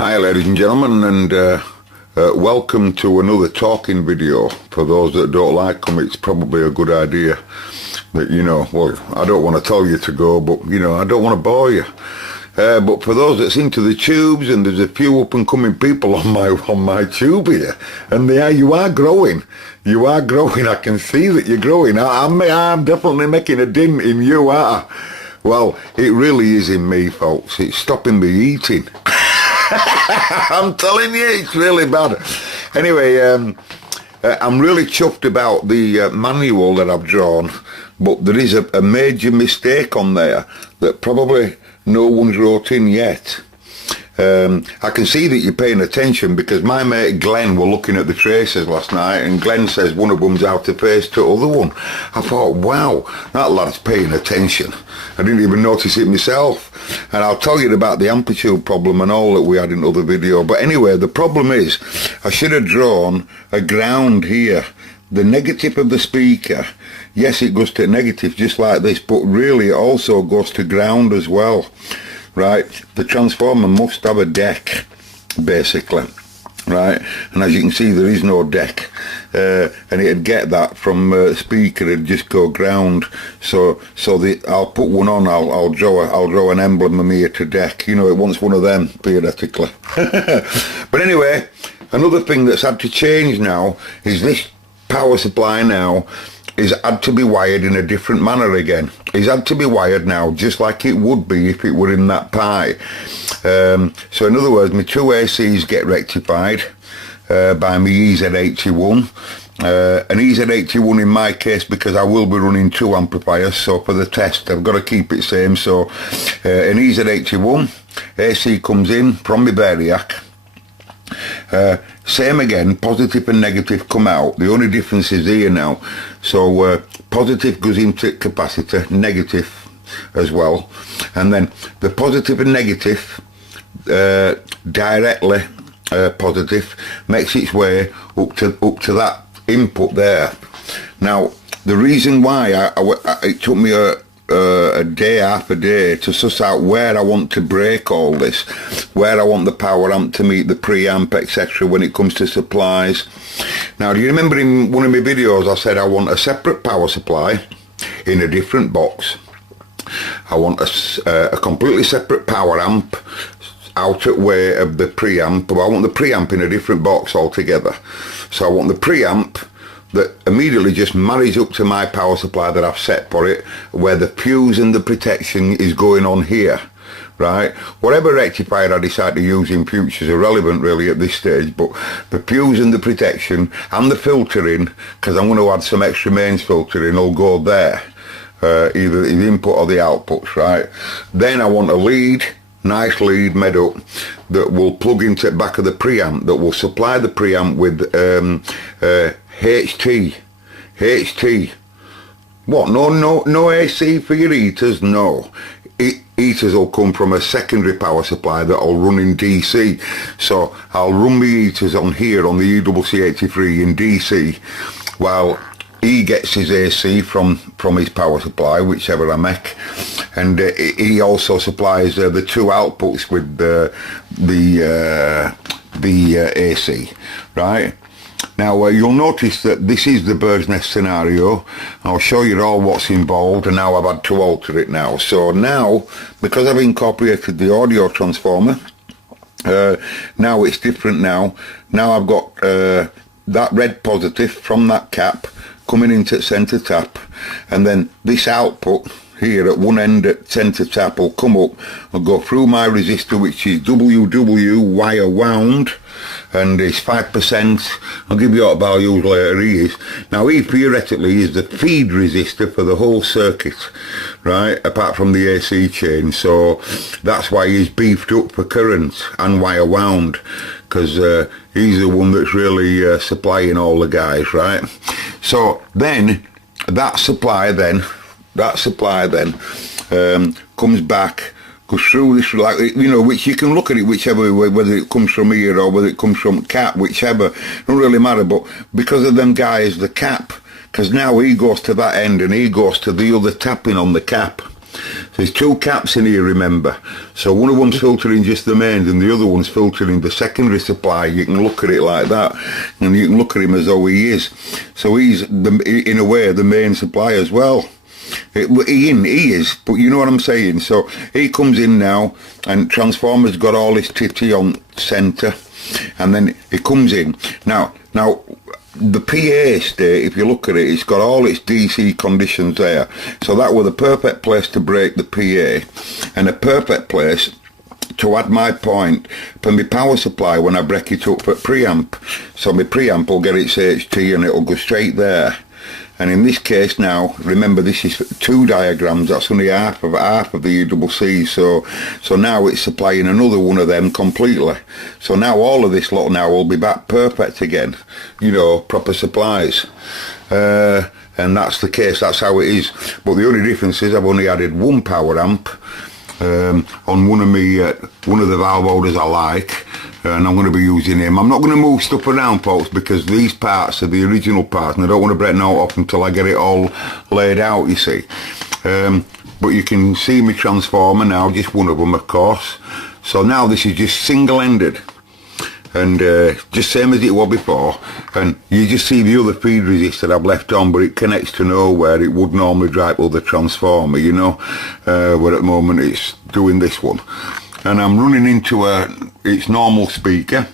Hi ladies and gentlemen, and welcome to another talking video. For those that don't like them, it's probably a good idea that, well, I don't want to tell you to go, but I don't want to bore you. But for those that's into the tubes, and there's a few up and coming people on my tube here, and you are growing. You are growing. I can see that you're growing. I'm definitely making a dent in you, aren't I? Well, it really is in me, folks. It's stopping me eating. I'm telling you, it's really bad. Anyway, I'm really chuffed about the manual that I've drawn, but there is a major mistake on there that probably no one's wrote in yet. I can see that you're paying attention because my mate Glenn were looking at the traces last night, and Glenn says one of them's out of face to the other one. I thought, wow, that lad's paying attention. I didn't even notice it myself. And I'll tell you about the amplitude problem and all that we had in other video. But anyway, the problem is I should have drawn a ground here. The negative of the speaker, yes, it goes to negative just like this, but really it also goes to ground as well. Right, the transformer must have a deck, basically, right, and as you can see there is no deck, and it'd get that from speaker, it'd just go ground. So I'll put one on. I'll draw an emblem of me to deck. It wants one of them theoretically. But anyway, another thing that's had to change now is this power supply now is had to be wired in a different manner again. It's had to be wired now just like it would be if it were in that pie. So in other words, my two ACs get rectified by my EZ81. An EZ81 in my case, because I will be running two amplifiers, so for the test I've got to keep it same. So an EZ81, AC comes in from my variac. Same again, positive and negative come out. The only difference is here now. So positive goes into capacitor, negative as well, and then the positive and negative directly positive makes its way up to that input there. Now the reason why it took me a day, half a day, to suss out where I want to break all this, where I want the power amp to meet the preamp, etc. when it comes to supplies. Now, do you remember in one of my videos I said I want a separate power supply in a different box. I want a completely separate power amp out at way of the preamp, but I want the preamp in a different box altogether. So I want the preamp that immediately just marries up to my power supply that I've set for it, where the fuse and the protection is going on here, right? Whatever rectifier I decide to use in future is irrelevant really at this stage, but the fuse and the protection and the filtering, because I'm going to add some extra mains filtering, will go there, either the input or the outputs, right? Then I want a lead, nice lead made up, that will plug into the back of the preamp, that will supply the preamp with HT. What? No AC for your heaters? No. Heaters will come from a secondary power supply that will run in DC. So I'll run my heaters on here on the EWC83 in DC, while he gets his AC from his power supply, whichever I make, and he also supplies the two outputs with the AC, right? Now you'll notice that this is the bird's nest scenario. I'll show you all what's involved, and now I've had to alter it now. So now, because I've incorporated the audio transformer, now it's different now. Now I've got that red positive from that cap coming into centre tap, and then this output here at one end at centre tap will come up and go through my resistor, which is WW wire wound, and it's 5%. I'll give you what values later he is. Now he theoretically is the feed resistor for the whole circuit, right, apart from the AC chain. So that's why he's beefed up for current and wire wound, because he's the one that's really supplying all the guys, right? So then that supply then comes back, goes through this, like, which you can look at it whichever way, whether it comes from here or whether it comes from cap, whichever, don't really matter. But because of them guys, the cap, because now he goes to that end and he goes to the other tapping on the cap, There's two caps in here, remember. So one of them's filtering just the mains and the other one's filtering the secondary supply. You can look at it like that, and you can look at him as though he is. So he's, in a way, the main supply as well. He is, but you know what I'm saying. So he comes in now, and transformer's got all his titty on centre, and then he comes in. Now the PA state, if you look at it, it's got all its DC conditions there. So that was the perfect place to break the PA, and a perfect place to add my point for my power supply when I break it up for preamp. So my preamp will get its HT and it'll go straight there. And in this case now, remember this is 2 diagrams, that's only half of the ECC, so now it's supplying another one of them completely. So now all of this lot now will be back perfect again, you know, proper supplies. And that's the case, that's how it is. But the only difference is I've only added one power amp on one of the valve holders I like, and I'm going to be using him. I'm not going to move stuff around, folks, because these parts are the original parts and I don't want to break no off until I get it all laid out, you see. But you can see me transformer now, just one of them, of course. So now this is just single-ended, and just same as it was before, and you just see the other feed resistor I've left on, but it connects to nowhere. It would normally drive up the transformer, you know, but at the moment it's doing this one. And I'm running into its normal speaker,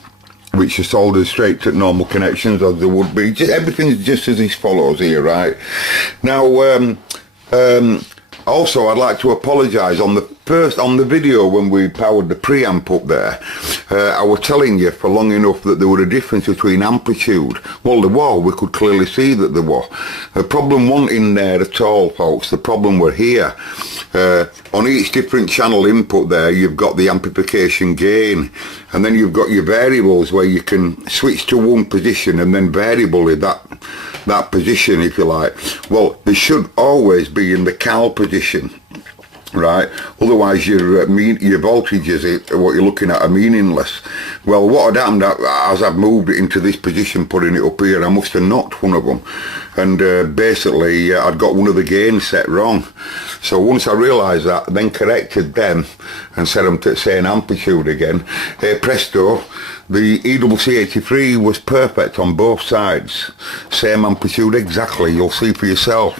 which is soldered straight to normal connections as there would be. Everything's just as this follows here, right? Now, also I'd like to apologise on the video when we powered the preamp up there. I was telling you for long enough that there was a difference between amplitude. Well, there was. We could clearly see that there was. The problem wasn't in there at all, folks. The problem were here. On each different channel input there, you've got the amplification gain, and then you've got your variables where you can switch to one position and then variably that position, if you like. Well, they should always be in the cal position, right? Otherwise your voltages, what you're looking at, are meaningless. Well, what had happened as I've moved it into this position, putting it up here, I must have knocked one of them, and basically I'd got one of the gains set wrong. So once I realised that, then corrected them and set them to the same amplitude again, presto, the ECC83 was perfect on both sides. Same amplitude exactly, you'll see for yourself.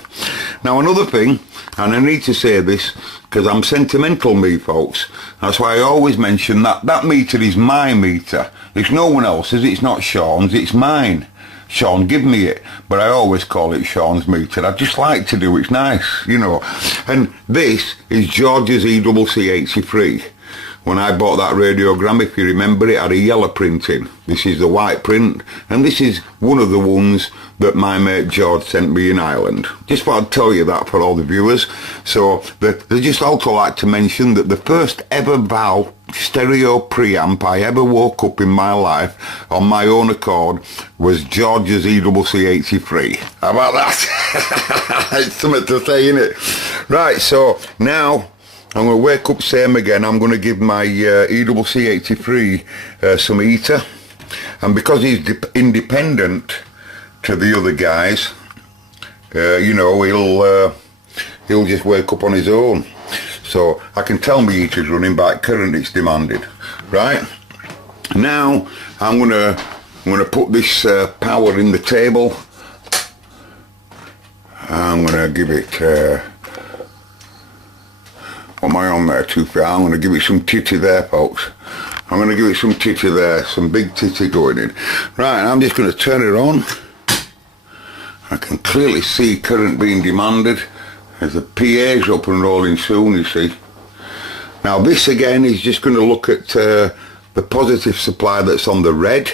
Now another thing, and I need to say this because I'm sentimental, me folks, that's why I always mention that meter is my meter. It's no one else's, it's not Sean's, it's mine. Sean give me it, but I always call it Sean's meter. I just like to do, it's nice, you know. And this is George's ECC83. When I bought that radiogram, if you remember, it had a yellow print in. This is the white print, and this is one of the ones that my mate George sent me in Ireland. Just thought I'd tell you that for all the viewers. So they just also like to mention that the first ever valve stereo preamp I ever woke up in my life on my own accord was George's ECC83. How about that? It's something to say, innit? Right, so now I'm going to wake up same again. I'm going to give my ECC83 some heater, and because he's independent to the other guys, you know, he'll just wake up on his own. So I can tell my heater's running by current it's demanded. Right now I'm gonna put this power in the table. I'm gonna give it. What am I on there? 2 feet. I'm going to give it some titty there, folks. I'm going to give it some titty there, some big titty going in. Right, I'm just going to turn it on. I can clearly see current being demanded as the PA's up and rolling soon, you see. Now this again is just going to look at the positive supply that's on the red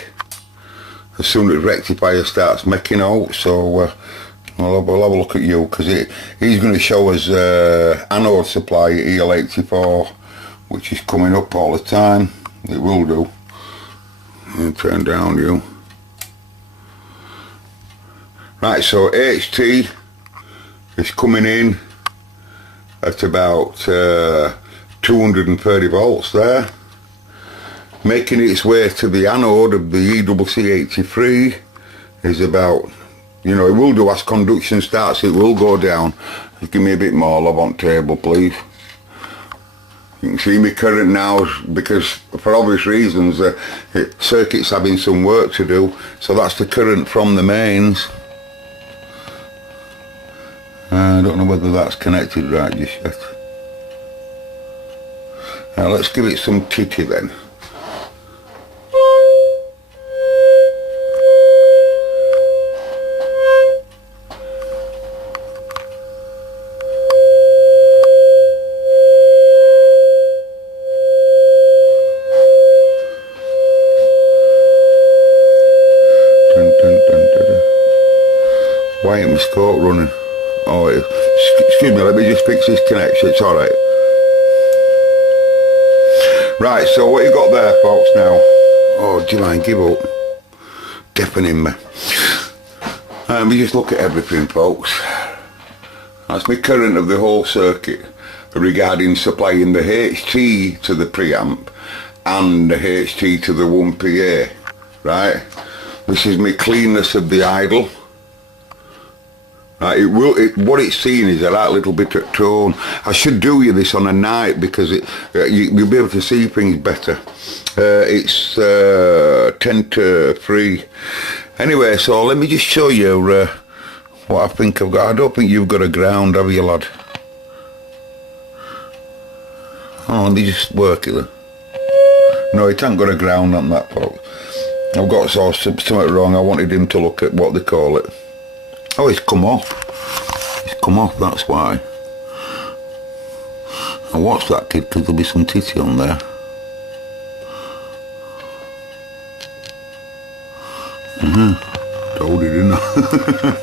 as soon as rectifier starts making out. So we'll have a look at you, because he's going to show us anode supply at EL84, which is coming up all the time. It will do. I'll turn down you. Right, so HT is coming in at about 230 volts there, making its way to the anode of the ECC83 is about You know, it will do as conduction starts, it will go down. Just give me a bit more love on table, please. You can see my current now, because for obvious reasons, circuit's having some work to do. So that's the current from the mains. I don't know whether that's connected right just yet. Now let's give it some titty then. Why ain't my scope running? Oh, excuse me, let me just fix this connection, it's alright. Right, so what you got there, folks, now? Oh, do you mind, give up. Deafening me. Let me just look at everything, folks. That's my current of the whole circuit regarding supplying the HT to the preamp and the HT to the 1PA, right? This is my cleanness of the idle. Right, what it's seeing is a right little bit of tone. I should do you this on a night because you'll be able to see things better. It's 10 to 3. Anyway, so let me just show you what I think I've got. I don't think you've got a ground, have you, lad? Oh, let me just work it. No, it ain't got a ground on that, folks. I've got something wrong. I wanted him to look at what they call it. Oh, it's come off. It's come off, that's why. I'll watch that, kid, because there'll be some titty on there. Told you, didn't I?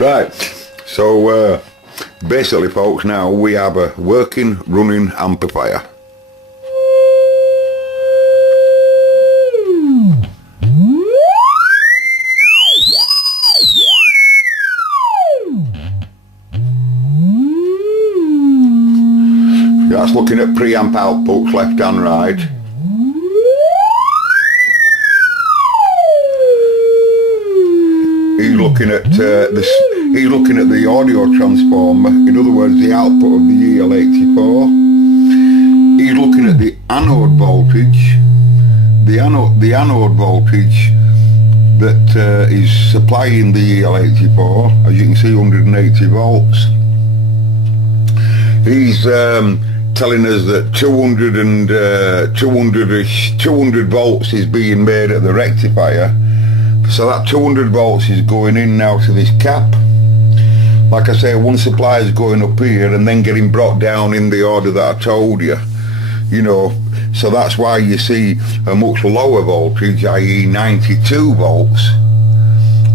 Right, so basically, folks, now we have a working, running amplifier. That's looking at preamp outputs left and right. He's looking at this. He's looking at the audio transformer. In other words, the output of the EL84. He's looking at the anode voltage. The anode voltage that is supplying the EL84. As you can see, 180 volts. He's telling us that 200 volts is being made at the rectifier. So that 200 volts is going in now to this cap. Like I say, one supply is going up here and then getting brought down in the order that I told you. You know, so that's why you see a much lower voltage, i.e. 92 volts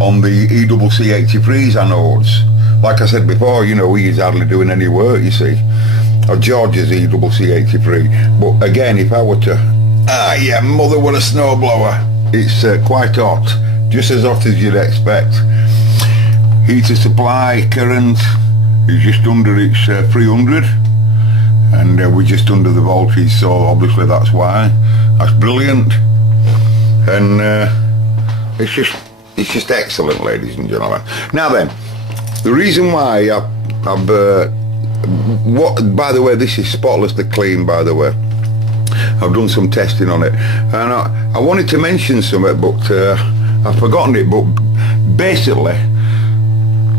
on the ECC83's anodes. Like I said before, you know, he's hardly doing any work, you see. Or George's ECC83. But again, if I were to... yeah, mother with a snowblower. It's quite hot. Just as hot as you'd expect. Heater supply current is just under its 300. And we're just under the voltage, so obviously that's why. That's brilliant. And it's just excellent, ladies and gentlemen. Now then, the reason why by the way, this is spotlessly clean, by the way. I've done some testing on it, and I wanted to mention something, but I've forgotten it. But basically,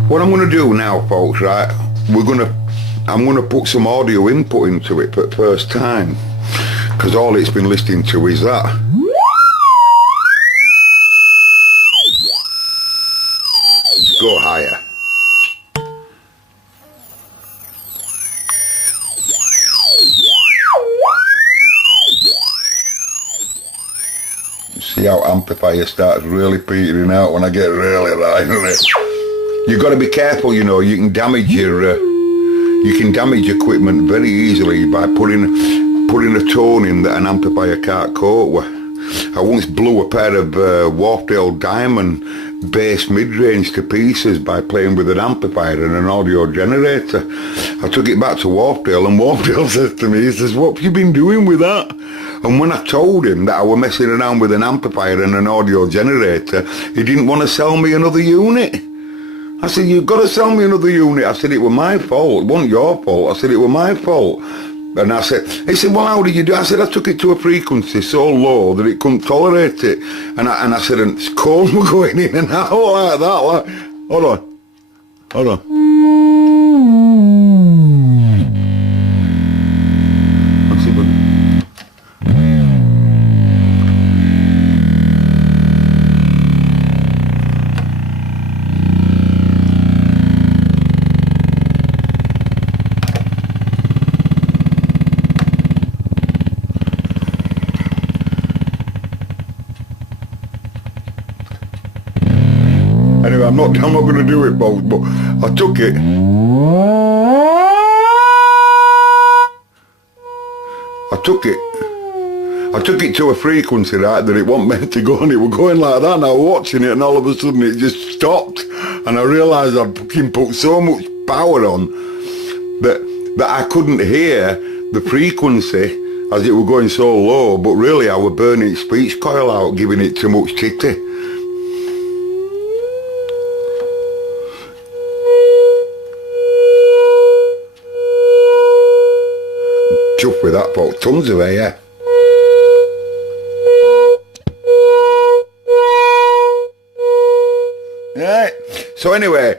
what I'm going to do now, folks, right? I'm going to put some audio input into it for the first time, because all it's been listening to is that. Go higher. See how amplifier starts really petering out when I get really right on it. You've got to be careful, you know. You can damage equipment very easily by putting a tone in that an amplifier can't cope with. I once blew a pair of Wharfdale Diamond bass mid-range to pieces by playing with an amplifier and an audio generator. I took it back to Wharfdale, and Wharfdale says to me, he says, "What have you been doing with that?" And when I told him that I was messing around with an amplifier and an audio generator, he didn't want to sell me another unit. I said, you've got to sell me another unit. I said, it was my fault. It wasn't your fault. I said, it was my fault. And I said, he said, well, how did you do it? I said, I took it to a frequency so low that it couldn't tolerate it. And I said, and calls were going in and out like that. Like, hold on. Hold on. Let's see, buddy. Anyway, I'm not going to do it, folks, but I took it. I took it to a frequency, right, that it wasn't meant to go, and it was going like that, and I was watching it, and all of a sudden it just stopped, and I realised I'd fucking put so much power on that I couldn't hear the frequency as it was going so low, but really I was burning speech coil out, giving it too much titty. Chuff with that, folks. Tons of air. Right. So anyway,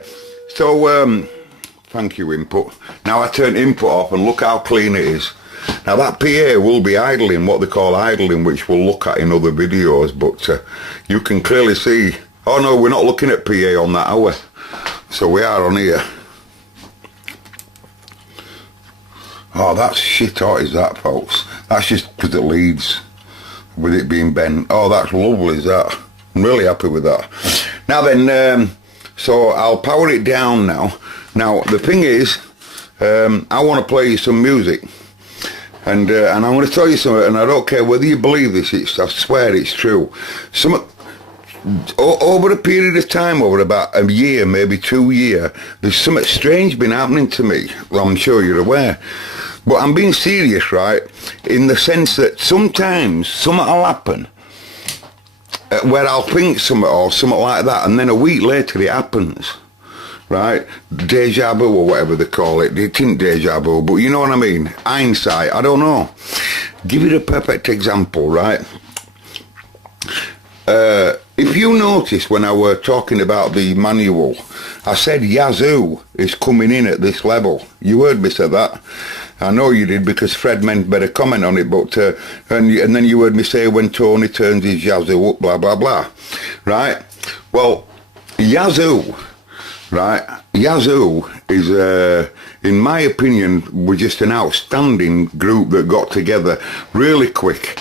thank you, input. Now I turn input off and look how clean it is. Now that PA will be idling, what they call idling, which we'll look at in other videos, but you can clearly see, oh no, we're not looking at PA on that hour. So we are on here. Oh, that's shit hot, is that, folks? That's just because it leads with it being bent. Oh, that's lovely, is that? I'm really happy with that. Now then, so I'll power it down now. Now, the thing is, I want to play you some music. And I'm going to tell you something, and I don't care whether you believe this, I swear it's true. Over a period of time, over about a year, maybe 2 years, there's something strange been happening to me. Well, I'm sure you're aware. But I'm being serious, right, in the sense that sometimes something will happen where I'll think something or something like that, and then a week later it happens, right? Deja vu or whatever they call it. It isn't deja vu, but you know what I mean? Hindsight, I don't know. Give it a perfect example, right? If you notice when I were talking about the manual, I said Yazoo is coming in at this level. You heard me say that. I know you did, because Fred meant better comment on it, but and then you heard me say when Tony turns his Yazoo up, blah blah blah, right? Well, Yazoo, right? Yazoo is, in my opinion, was just an outstanding group that got together really quick.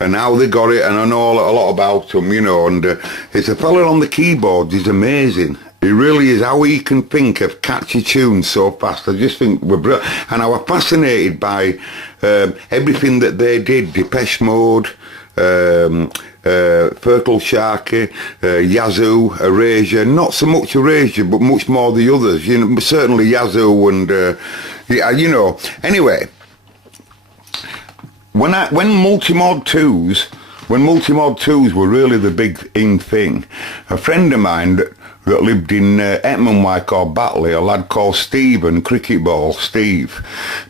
And how they got it, and I know a lot about them, you know, and it's a fella on the keyboards, he's amazing. He really is, how he can think of catchy tunes so fast. I just think we're brilliant. And I was fascinated by everything that they did. Depeche Mode, Fertile Sharky, Yazoo, Erasure. Not so much Erasure, but much more the others. You know, certainly Yazoo and, yeah, you know. Anyway, when multi-mod 2s were really the big in thing, a friend of mine that lived in Etmanwyke or Batley, a lad called Stephen, cricket ball, Steve.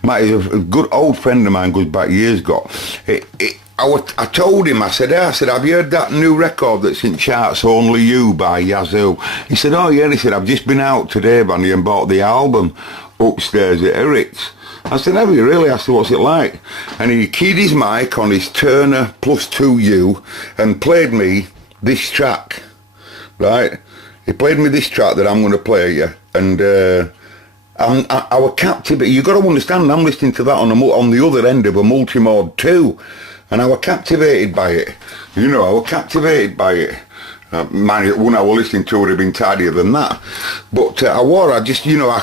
Mate, he's a good old friend of mine, goes back years ago. I told him, I said, have you heard that new record that's in charts, Only You by Yazoo? He said, oh yeah. He said, I've just been out today, Bandy, and bought the album upstairs at Eric's. I said, have you really? I said, what's it like? And he keyed his mic on his Turner Plus 2U and played me this track, right? He played me this track that I'm going to play you, and I was captivated. You've got to understand, I'm listening to that on the other end of a multi-mod 2, and I was captivated by it. You know, I was captivated by it. When I was listening to it would have been tidier than that, but I just, you know,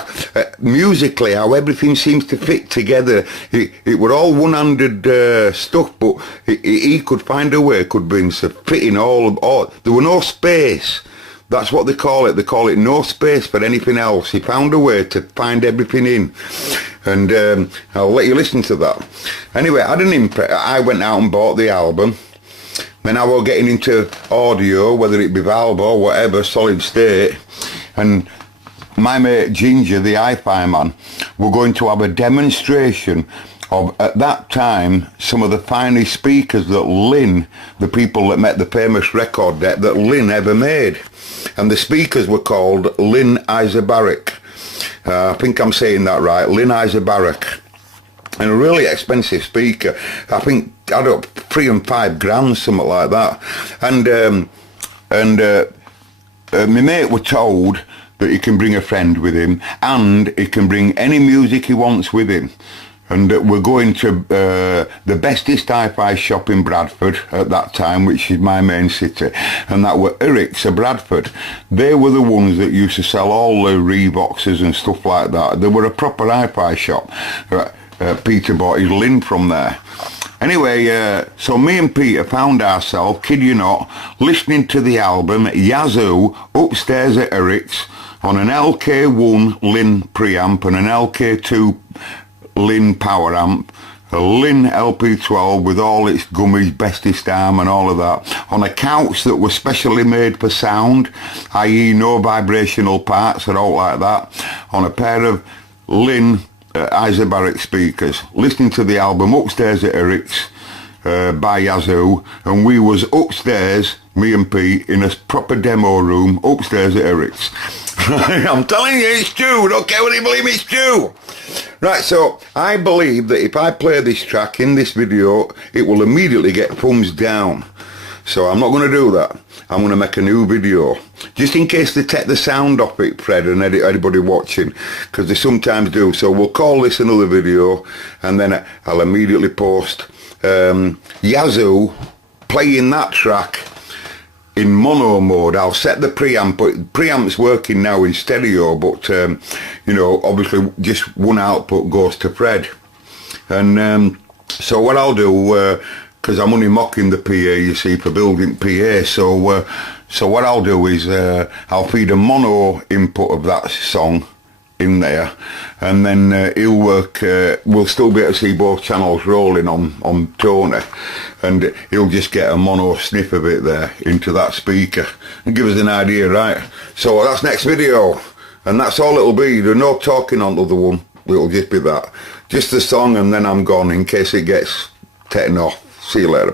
musically how everything seems to fit together. It were all one-handed stuff, but he could find a way, could bring some fitting all. There were no space. That's what they call it. They call it no space for anything else. He found a way to find everything in, and I'll let you listen to that. Anyway, I went out and bought the album. Then I was getting into audio, whether it be Valve or whatever, solid state, and my mate Ginger, the hi-fi man, were going to have a demonstration of, at that time, some of the finest speakers that Lynn, the people that met the famous record deck, that Lynn ever made. And the speakers were called Lynn Isobaric. I think I'm saying that right, Lynn Isobaric. And a really expensive speaker. I think, I don't know, 3 and 5 grand, something like that. And my mate were told that he can bring a friend with him, and he can bring any music he wants with him. And we're going to the bestest hi-fi shop in Bradford at that time, which is my main city, and that were Eric's of Bradford. They were the ones that used to sell all the Reeboxes and stuff like that. They were a proper hi-fi shop. Peter bought his Lynn from there. Anyway, so me and Peter found ourselves, kid you not, listening to the album Yazoo upstairs at Eric's on an LK1 Lynn preamp and an LK2 Lynn power amp, a Lynn LP12 with all its gummies, bestest arm and all of that, on a couch that was specially made for sound, i.e. no vibrational parts or all like that, on a pair of Lynn Isobaric speakers, listening to the album upstairs at Eric's by Yazoo, and we was upstairs, me and Pete, in a proper demo room upstairs at Eric's. I'm telling you, it's true. Don't care what you believe, it's true. Right, so I believe that if I play this track in this video, it will immediately get thumbs down. So I'm not going to do that. I'm going to make a new video, just in case they take the sound off it, Fred, and anybody watching, because they sometimes do. So we'll call this another video, and then I'll immediately post Yazoo playing that track in mono mode. I'll set the preamp, but preamp's working now in stereo, but you know, obviously just one output goes to Fred. And so what I'll do, because I'm only mocking the PA, you see, for building PA, so so what I'll do is I'll feed a mono input of that song in there, and then he'll work, we'll still be able to see both channels rolling on Tony, and he'll just get a mono sniff of it there into that speaker and give us an idea, right? So that's next video, and that's all it'll be. There's no talking on the other one, it'll just be that, just the song, and then I'm gone in case it gets taken off. See you later.